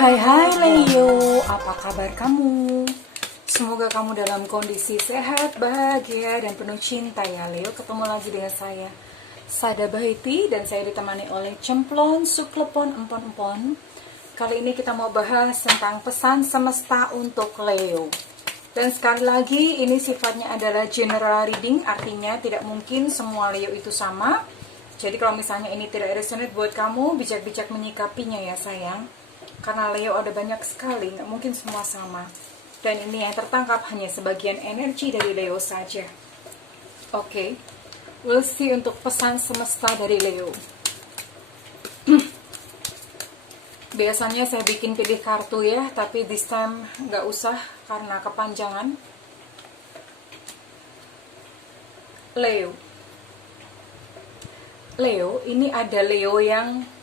Hai Leo, apa kabar kamu? Semoga kamu dalam kondisi sehat, bahagia, dan penuh cinta ya Leo. Ketemu lagi dengan saya, Sada Bahiti, dan saya ditemani oleh Cemplon Suklepon Empon-Empon. Kali ini kita mau bahas tentang pesan semesta untuk Leo. Dan sekali lagi, ini sifatnya adalah general reading, artinya tidak mungkin semua Leo itu sama. Jadi kalau misalnya ini tidak resonate buat kamu, bijak-bijak menyikapinya ya sayang. Karena Leo ada banyak sekali, nggak mungkin semua sama. Dan ini yang tertangkap hanya sebagian energi dari Leo saja. Oke, we'll see untuk pesan semesta dari Leo. Biasanya saya bikin pilih kartu ya, tapi this time nggak usah karena kepanjangan. Leo, ini ada Leo yang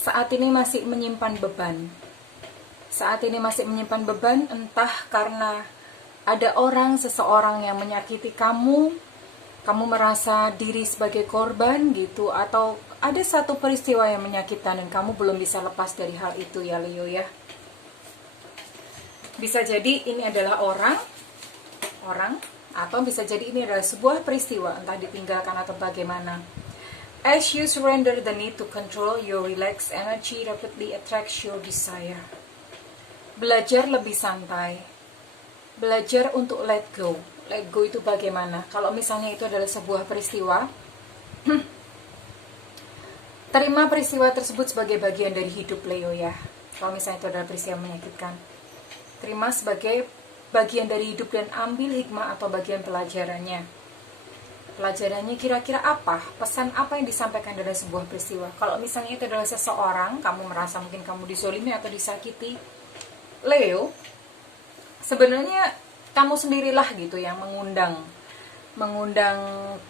saat ini masih menyimpan beban. Saat ini masih menyimpan beban, entah karena ada seseorang yang menyakiti kamu merasa diri sebagai korban gitu, atau ada satu peristiwa yang menyakitkan dan kamu belum bisa lepas dari hal itu ya Leo ya. Bisa jadi ini adalah orang, atau bisa jadi ini adalah sebuah peristiwa, entah ditinggalkan atau bagaimana. As you surrender the need to control, your relaxed energy rapidly attracts your desire. Belajar lebih santai. Belajar untuk let go. Let go itu bagaimana? Kalau misalnya itu adalah sebuah peristiwa, terima peristiwa tersebut sebagai bagian dari hidup Leo ya. Kalau misalnya itu adalah peristiwa menyakitkan, terima sebagai bagian dari hidup dan ambil hikmah atau bagian pelajarannya. Pelajarannya kira-kira apa? Pesan apa yang disampaikan dalam sebuah peristiwa? Kalau misalnya itu adalah seseorang, kamu merasa mungkin kamu dizolimi atau disakiti, Leo, sebenarnya kamu sendirilah gitu yang mengundang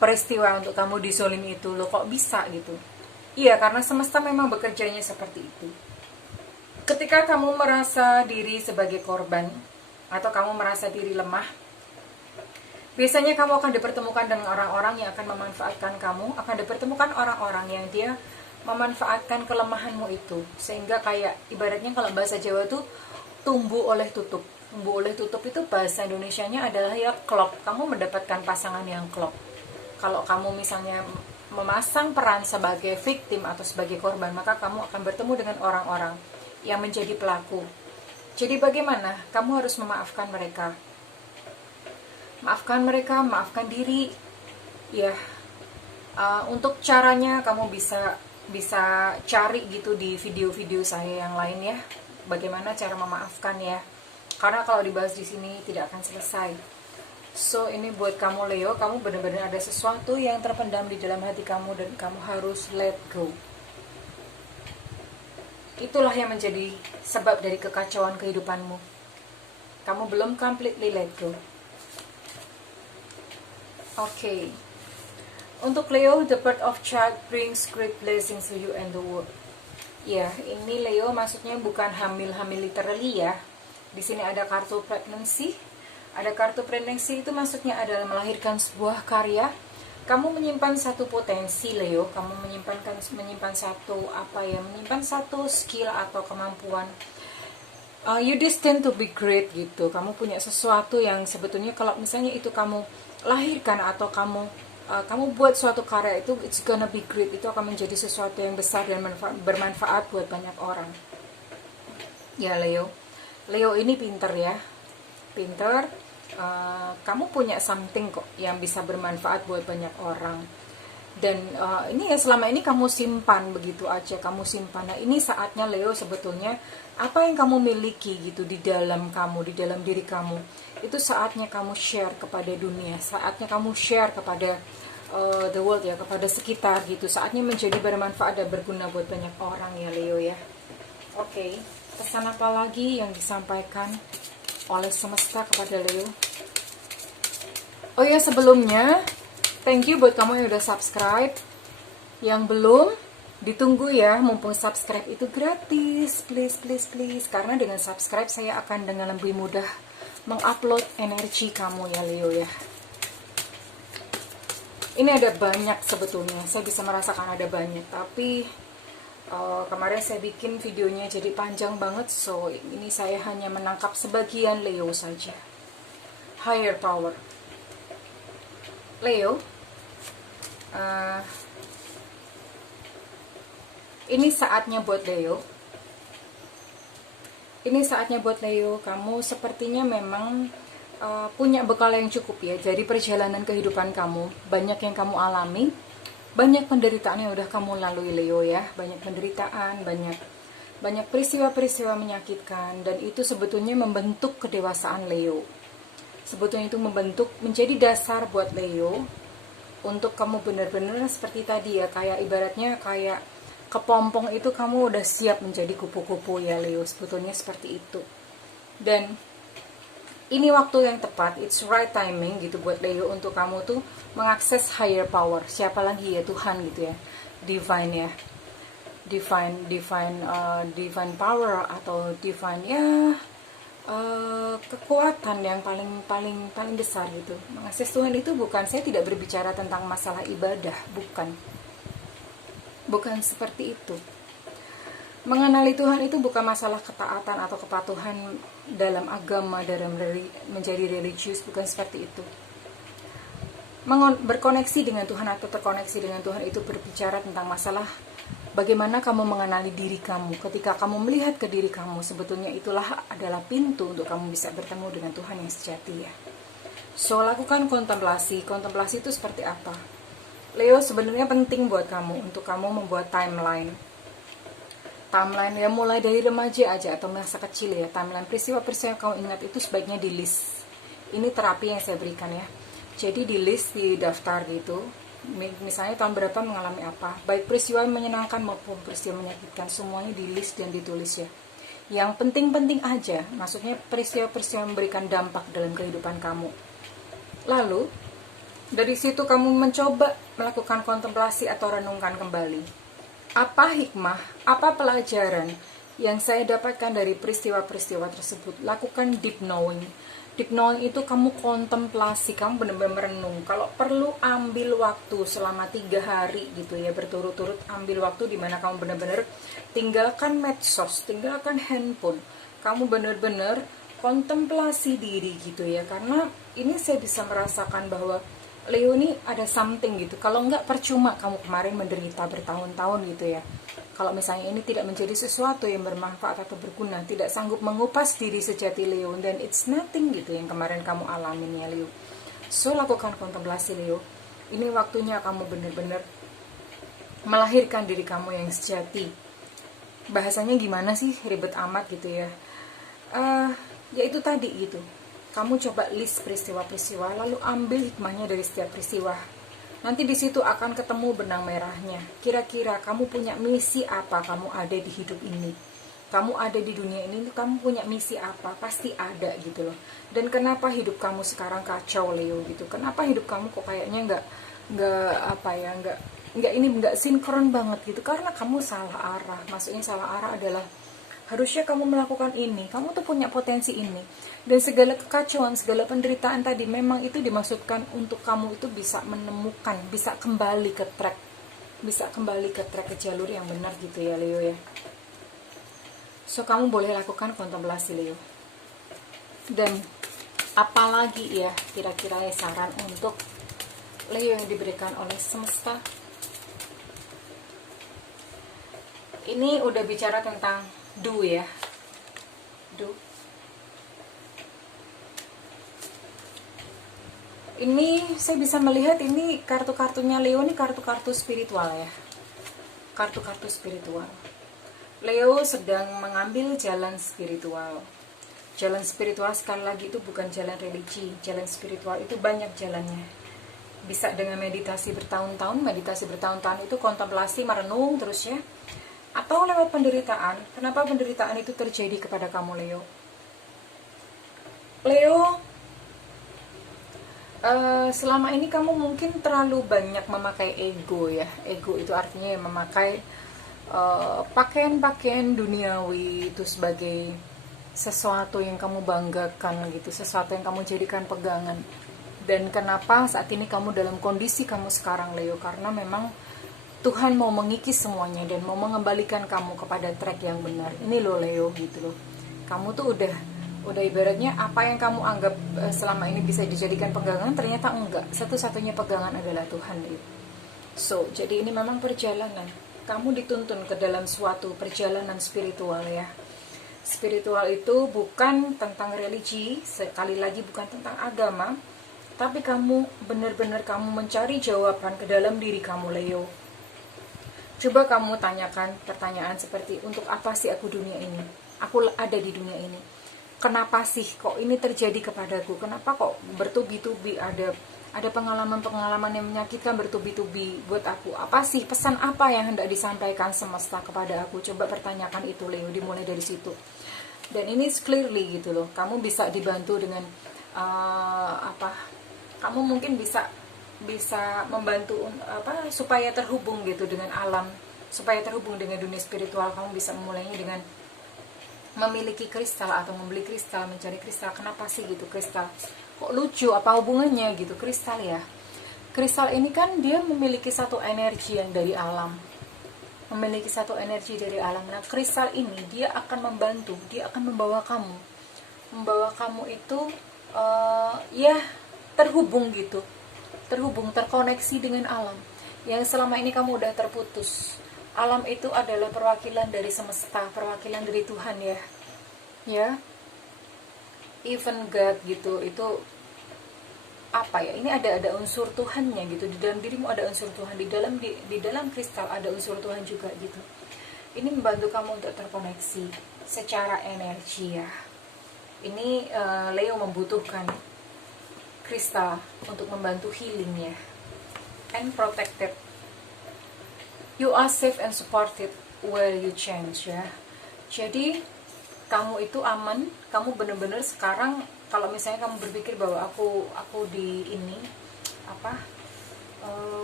peristiwa untuk kamu dizolimi itu. Loh kok bisa gitu? Iya, karena semesta memang bekerjanya seperti itu. Ketika kamu merasa diri sebagai korban, atau kamu merasa diri lemah, biasanya kamu akan dipertemukan dengan orang-orang yang akan memanfaatkan kamu, akan dipertemukan orang-orang yang dia memanfaatkan kelemahanmu itu. Sehingga kayak ibaratnya kalau bahasa Jawa tuh tumbuh oleh tutup. Tumbuh oleh tutup itu bahasa Indonesianya adalah ya klop. Kamu mendapatkan pasangan yang klop. Kalau kamu misalnya memasang peran sebagai victim atau sebagai korban, maka kamu akan bertemu dengan orang-orang yang menjadi pelaku. Jadi bagaimana? Kamu harus memaafkan mereka. Maafkan mereka, maafkan diri. Ya, untuk caranya kamu bisa cari gitu di video-video saya yang lain ya. Bagaimana cara memaafkan ya? Karena kalau dibahas di sini tidak akan selesai. So ini buat kamu Leo, kamu benar-benar ada sesuatu yang terpendam di dalam hati kamu dan kamu harus let go. Itulah yang menjadi sebab dari kekacauan kehidupanmu. Kamu belum completely let go. Oke. Untuk Leo, the birth of child brings great blessings to you and the world. Ya, ini Leo maksudnya bukan hamil literally ya. Di sini ada kartu pregnancy. Ada kartu pregnancy itu maksudnya adalah melahirkan sebuah karya. Kamu menyimpan satu potensi Leo, kamu menyimpan satu skill atau kemampuan. You destined to be great gitu. Kamu punya sesuatu yang sebetulnya kalau misalnya itu kamu lahirkan atau kamu buat suatu karya itu, it's gonna be great. Itu akan menjadi sesuatu yang besar dan bermanfaat buat banyak orang. Ya Leo ini pinter ya, kamu punya something kok yang bisa bermanfaat buat banyak orang. Dan ini ya selama ini kamu simpan begitu aja, kamu simpan. Nah ini saatnya Leo sebetulnya apa yang kamu miliki gitu di dalam kamu, di dalam diri kamu, itu saatnya kamu share kepada dunia, saatnya kamu share kepada the world ya, kepada sekitar gitu. Saatnya menjadi bermanfaat dan berguna buat banyak orang ya Leo ya. Oke, pesan apa lagi yang disampaikan oleh semesta kepada Leo? Oh ya, sebelumnya thank you buat kamu yang udah subscribe. Yang belum, ditunggu ya, mumpung subscribe itu gratis. Please. Karena dengan subscribe saya akan dengan lebih mudah mengupload energi kamu ya Leo ya. Ini ada banyak sebetulnya, saya bisa merasakan ada banyak. Tapi Kemarin saya bikin videonya jadi panjang banget, so ini saya hanya menangkap sebagian Leo saja. Higher power Leo, ini saatnya buat Leo. Ini saatnya buat Leo. Kamu sepertinya memang punya bekal yang cukup ya. Jadi perjalanan kehidupan kamu, banyak yang kamu alami, banyak penderitaan yang udah kamu lalui Leo ya. Banyak penderitaan, banyak peristiwa-peristiwa menyakitkan, dan itu sebetulnya membentuk kedewasaan Leo. Sebetulnya itu membentuk, menjadi dasar buat Leo untuk kamu benar-benar seperti tadi ya, kayak ibaratnya kayak kepompong itu kamu udah siap menjadi kupu-kupu ya Leo. Sebetulnya seperti itu. Dan ini waktu yang tepat, it's right timing gitu buat Leo untuk kamu tuh mengakses higher power. Siapa lagi ya, Tuhan gitu ya, divine ya, divine power atau divine ya, kekuatan yang paling besar gitu. Mengakses Tuhan itu bukan, saya tidak berbicara tentang masalah ibadah, bukan seperti itu. Mengenali Tuhan itu bukan masalah ketaatan atau kepatuhan dalam agama, dalam menjadi religius, bukan seperti itu. Berkoneksi dengan Tuhan atau terkoneksi dengan Tuhan itu berbicara tentang masalah bagaimana kamu mengenali diri kamu. Ketika kamu melihat ke diri kamu, sebetulnya itulah adalah pintu untuk kamu bisa bertemu dengan Tuhan yang sejati ya. So, lakukan kontemplasi. Kontemplasi itu seperti apa? Leo, sebenarnya penting buat kamu untuk kamu membuat timeline ya, mulai dari remaja aja atau masa kecil ya. Timeline peristiwa-peristiwa yang kamu ingat itu sebaiknya di list. Ini terapi yang saya berikan ya. Jadi di list, di daftar gitu. Misalnya tahun berapa mengalami apa, baik peristiwa menyenangkan maupun peristiwa menyakitkan, semuanya di list dan ditulis ya. Yang penting-penting aja, maksudnya peristiwa-peristiwa memberikan dampak dalam kehidupan kamu. Lalu dari situ kamu mencoba melakukan kontemplasi atau renungkan kembali. Apa hikmah, apa pelajaran yang saya dapatkan dari peristiwa-peristiwa tersebut? Lakukan deep knowing. Deep knowing itu kamu kontemplasi, kamu benar-benar merenung. Kalau perlu ambil waktu selama 3 hari gitu ya, berturut-turut ambil waktu di mana kamu benar-benar tinggalkan medsos, tinggalkan handphone. Kamu benar-benar kontemplasi diri gitu ya. Karena ini saya bisa merasakan bahwa Leo ini ada something gitu. Kalau enggak percuma kamu kemarin menderita bertahun-tahun gitu ya. Kalau misalnya ini tidak menjadi sesuatu yang bermanfaat atau berguna, tidak sanggup mengupas diri sejati Leo, dan it's nothing gitu yang kemarin kamu alamin ya Leo. So, lakukan kontemplasi Leo. Ini waktunya kamu benar-benar melahirkan diri kamu yang sejati. Bahasanya gimana sih, ribet amat gitu ya. Ya itu tadi gitu. Kamu coba list peristiwa-peristiwa, lalu ambil hikmahnya dari setiap peristiwa. Nanti di situ akan ketemu benang merahnya. Kira-kira kamu punya misi apa kamu ada di hidup ini? Kamu ada di dunia ini, kamu punya misi apa? Pasti ada gitu loh. Dan kenapa hidup kamu sekarang kacau Leo gitu? Kenapa hidup kamu kok kayaknya nggak sinkron banget gitu? Karena kamu salah arah. Maksudnya salah arah adalah harusnya kamu melakukan ini, kamu tuh punya potensi ini. Dan segala kekacauan, segala penderitaan tadi memang itu dimaksudkan untuk kamu itu bisa menemukan, bisa kembali ke track, ke jalur yang benar gitu ya Leo ya. So, kamu boleh lakukan kontemplasi Leo. Dan apalagi ya kira-kira ya saran untuk Leo yang diberikan oleh semesta. Ini udah bicara tentang do ya, do. Ini saya bisa melihat ini kartu-kartunya Leo, ini kartu-kartu spiritual ya, kartu-kartu spiritual. Leo sedang mengambil jalan spiritual. Jalan spiritual sekali lagi itu bukan jalan religi. Jalan spiritual itu banyak jalannya. Bisa dengan meditasi bertahun-tahun. Meditasi bertahun-tahun itu kontemplasi, merenung terus ya. Atau lewat penderitaan. Kenapa penderitaan itu terjadi kepada kamu Leo? Leo, selama ini kamu mungkin terlalu banyak memakai ego ya. Ego itu artinya memakai pakaian-pakaian duniawi itu sebagai sesuatu yang kamu banggakan gitu, sesuatu yang kamu jadikan pegangan. Dan kenapa saat ini kamu dalam kondisi kamu sekarang Leo? Karena memang Tuhan mau mengikis semuanya dan mau mengembalikan kamu kepada track yang benar. Ini loh Leo gitu loh. Kamu tuh udah ibaratnya apa yang kamu anggap selama ini bisa dijadikan pegangan, ternyata enggak. Satu-satunya pegangan adalah Tuhan Leo. So, jadi ini memang perjalanan. Kamu dituntun ke dalam suatu perjalanan spiritual ya. Spiritual itu bukan tentang religi, sekali lagi bukan tentang agama, tapi kamu benar-benar kamu mencari jawaban ke dalam diri kamu Leo. Coba kamu tanyakan pertanyaan seperti, untuk apa sih aku dunia ini? Aku ada di dunia ini. Kenapa sih kok ini terjadi kepadaku? Kenapa kok bertubi-tubi ada pengalaman-pengalaman yang menyakitkan bertubi-tubi buat aku? Apa sih pesan apa yang hendak disampaikan semesta kepada aku? Coba pertanyakan itu Leo, dimulai dari situ. Dan ini clearly gitu loh. Kamu bisa dibantu dengan kamu mungkin bisa membantu supaya terhubung gitu dengan alam, supaya terhubung dengan dunia spiritual. Kamu bisa memulainya dengan memiliki kristal atau membeli kristal, mencari kristal. Kenapa sih gitu kristal? Kok lucu, apa hubungannya gitu kristal ya? Kristal ini kan dia memiliki satu energi yang dari alam, memiliki satu energi dari alam. Nah, kristal ini dia akan membantu, dia akan membawa kamu itu terhubung gitu, terkoneksi dengan alam yang selama ini kamu udah terputus. Alam itu adalah perwakilan dari semesta, perwakilan dari Tuhan ya, even God gitu. Itu apa ya, ini ada unsur Tuhannya gitu. Di dalam dirimu ada unsur Tuhan, di dalam kristal ada unsur Tuhan juga gitu. Ini membantu kamu untuk terkoneksi secara energi ya. Ini Leo membutuhkan kristal untuk membantu healing ya, and protected. You are safe and supported where you change ya. Jadi kamu itu aman, kamu benar-benar sekarang kalau misalnya kamu berpikir bahwa aku di ini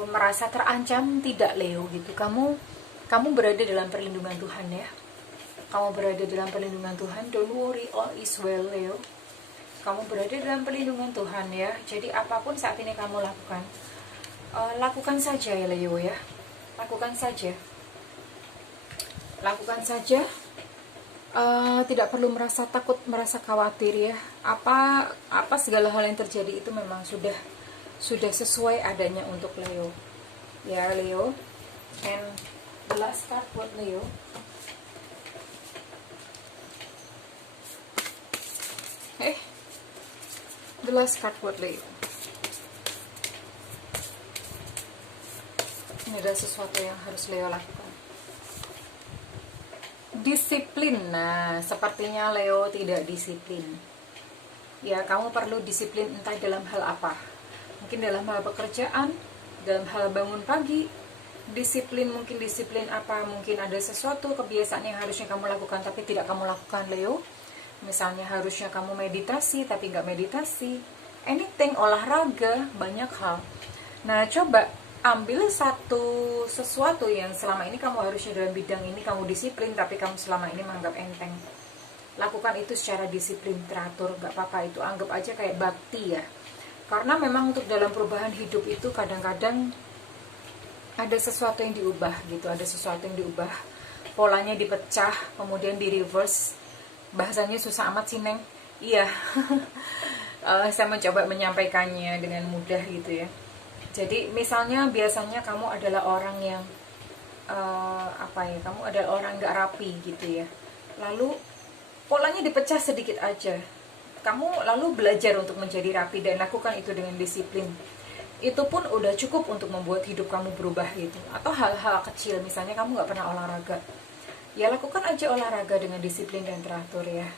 merasa terancam, tidak Leo gitu. Kamu berada dalam perlindungan Tuhan ya. Kamu berada dalam perlindungan Tuhan. Don't worry, all is well Leo. Kamu berada dalam perlindungan Tuhan ya. Jadi apapun saat ini kamu lakukan, lakukan saja ya Leo ya. Lakukan saja. Tidak perlu merasa takut, merasa khawatir ya. Apa segala hal yang terjadi itu memang sudah sesuai adanya untuk Leo. Ya Leo. And the last card buat Leo. The last card buat Leo. Ini ada sesuatu yang harus Leo lakukan. Disiplin. Nah, sepertinya Leo tidak disiplin. Ya, kamu perlu disiplin entah dalam hal apa. Mungkin dalam hal pekerjaan, dalam hal bangun pagi. Disiplin, mungkin disiplin apa? Mungkin ada sesuatu kebiasaan yang harusnya kamu lakukan tapi tidak kamu lakukan Leo. Misalnya harusnya kamu meditasi tapi nggak meditasi. Anything, olahraga, banyak hal. Nah, coba ambil sesuatu yang selama ini kamu harusnya dalam bidang ini kamu disiplin tapi kamu selama ini menganggap enteng. Lakukan itu secara disiplin, teratur, nggak apa-apa. Itu anggap aja kayak bakti ya. Karena memang untuk dalam perubahan hidup itu kadang-kadang ada sesuatu yang diubah gitu, ada sesuatu yang diubah, polanya dipecah, kemudian di reverse. Bahasanya susah amat sih Neng. Iya. Saya mencoba menyampaikannya dengan mudah gitu ya. Jadi misalnya biasanya kamu adalah orang yang kamu adalah orang nggak rapi gitu ya. Lalu polanya dipecah sedikit aja. Kamu lalu belajar untuk menjadi rapi dan lakukan itu dengan disiplin. Itu pun udah cukup untuk membuat hidup kamu berubah gitu. Atau hal-hal kecil, misalnya kamu nggak pernah olahraga. Ya lakukan aja olahraga dengan disiplin dan teratur ya.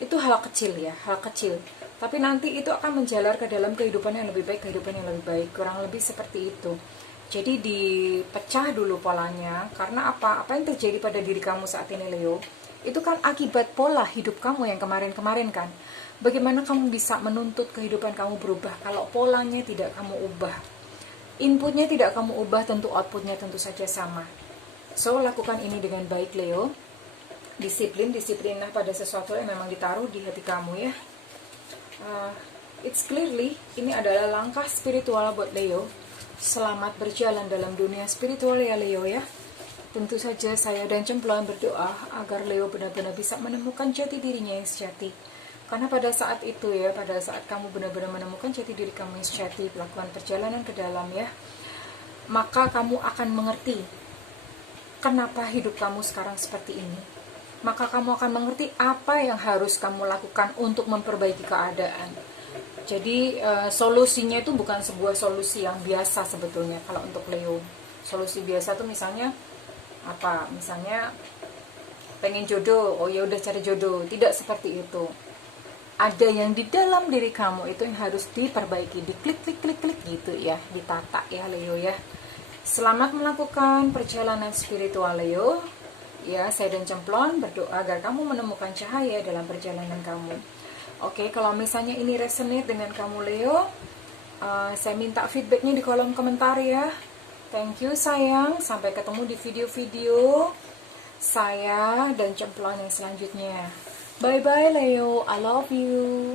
Itu hal kecil ya, hal kecil. Tapi nanti itu akan menjalar ke dalam kehidupan yang lebih baik, kurang lebih seperti itu. Jadi dipecah dulu polanya. Karena apa yang terjadi pada diri kamu saat ini Leo, itu kan akibat pola hidup kamu yang kemarin-kemarin kan. Bagaimana kamu bisa menuntut kehidupan kamu berubah kalau polanya tidak kamu ubah? Inputnya tidak kamu ubah, tentu outputnya tentu saja sama. So, lakukan ini dengan baik Leo. Disiplinlah pada sesuatu yang memang ditaruh di hati kamu ya. It's clearly, ini adalah langkah spiritual buat Leo. Selamat berjalan dalam dunia spiritual ya Leo ya. Tentu saja saya dan Cemplon berdoa agar Leo benar-benar bisa menemukan jati dirinya yang sejati. Karena pada saat itu ya, pada saat kamu benar-benar menemukan jati diri kamu yang sejati, melakukan perjalanan ke dalam ya, maka kamu akan mengerti kenapa hidup kamu sekarang seperti ini. Maka kamu akan mengerti apa yang harus kamu lakukan untuk memperbaiki keadaan. Jadi solusinya itu bukan sebuah solusi yang biasa sebetulnya kalau untuk Leo. Solusi biasa tuh misalnya apa? Misalnya pengen jodoh, oh ya udah cari jodoh. Tidak seperti itu. Ada yang di dalam diri kamu itu yang harus diperbaiki, diklik gitu ya, ditata ya Leo ya. Selamat melakukan perjalanan spiritual Leo. Ya, saya dan Cemplon berdoa agar kamu menemukan cahaya dalam perjalanan kamu. Oke, kalau misalnya ini resonate dengan kamu Leo, saya minta feedbacknya di kolom komentar ya. Thank you sayang, sampai ketemu di video-video saya dan Cemplon yang selanjutnya. Bye bye Leo, I love you.